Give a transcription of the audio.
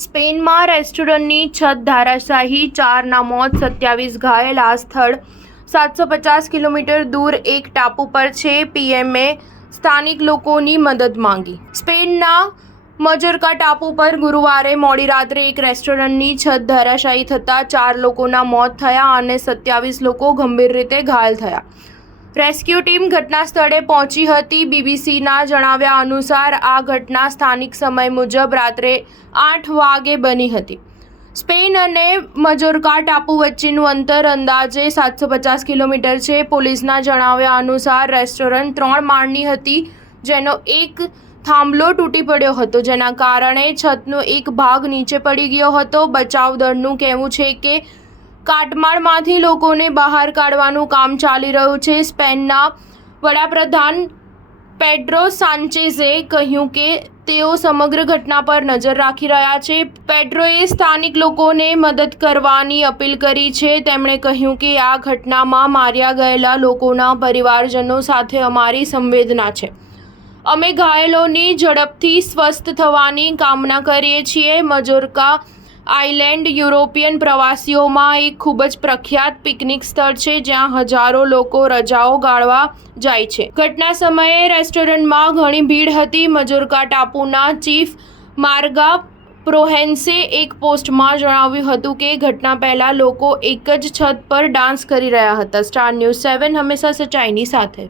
સ્પેનમાં રેસ્ટોરન્ટની છત ધરાશાયી, 4ના મોત, 27 ઘાયલ. આ સ્થળ 750 કિલોમીટર દૂર એક ટાપુ પર છે. પીએમએ સ્થાનિક લોકોની મદદ માંગી. સ્પેનના મજોર્કા ટાપુ પર ગુરુવારે મોડી રાત્રે એક રેસ્ટોરન્ટની છત ધરાશાયી થતાં 4 લોકોના મોત થયા અને 27 લોકો ગંભીર રીતે ઘાયલ થયા. રેસ્ક્યુ ટીમ ઘટના સ્થળે પહોંચી હતી. બીબીસીના જણાવ્યા અનુસાર આ ઘટના સ્થાનિક સમય મુજબ રાત્રે 8 વાગે બની હતી. સ્પેન અને મજોર્કા ટાપુ વચ્ચેનું અંતર અંદાજે 750 કિલોમીટર છે. પોલીસના જણાવ્યા અનુસાર રેસ્ટોરન્ટ 3 માળની હતી, જેનો એક થાંભલો તૂટી પડ્યો હતો, જેના કારણે છતનો એક ભાગ નીચે પડી ગયો હતો. બચાવ દળનું કહેવું છે કે કાટમાળમાંથી લોકોને બહાર કાઢવાનું કામ ચાલી રહ્યું છે. સ્પેનના વડાપ્રધાન પેડ્રો સાન્ચેઝે કહ્યું કે તેઓ સમગ્ર ઘટના પર નજર રાખી રહ્યા છે. પેડ્રોએ સ્થાનિક લોકોને મદદ કરવાની અપીલ કરી છે. તેમણે કહ્યું કે આ ઘટનામાં માર્યા ગયેલા લોકોના પરિવારજનો સાથે અમારી સંવેદના છે. અમે ઘાયલોની ઝડપથી સ્વસ્થ થવાની કામના કરીએ છીએ. મજોર્કા આઇલેન્ડ યુરોપિયન પ્રવાસીઓમાં એક ખૂબ જ પ્રખ્યાત પિકનિક સ્થળ છે, જ્યાં હજારો લોકો રજાઓ ગાળવા જાય છે. ઘટના સમયે રેસ્ટોરન્ટમાં ઘણી ભીડ હતી. મજોર્કા ટાપુના ચીફ માર્ગા પ્રોહેન્સે એક પોસ્ટમાં જણાવ્યું હતું કે ઘટના પહેલા લોકો એક જ છત પર ડાન્સ કરી રહ્યા હતા. સ્ટાર ન્યૂઝ 7 હંમેશા સચ્ચાઈની સાથે.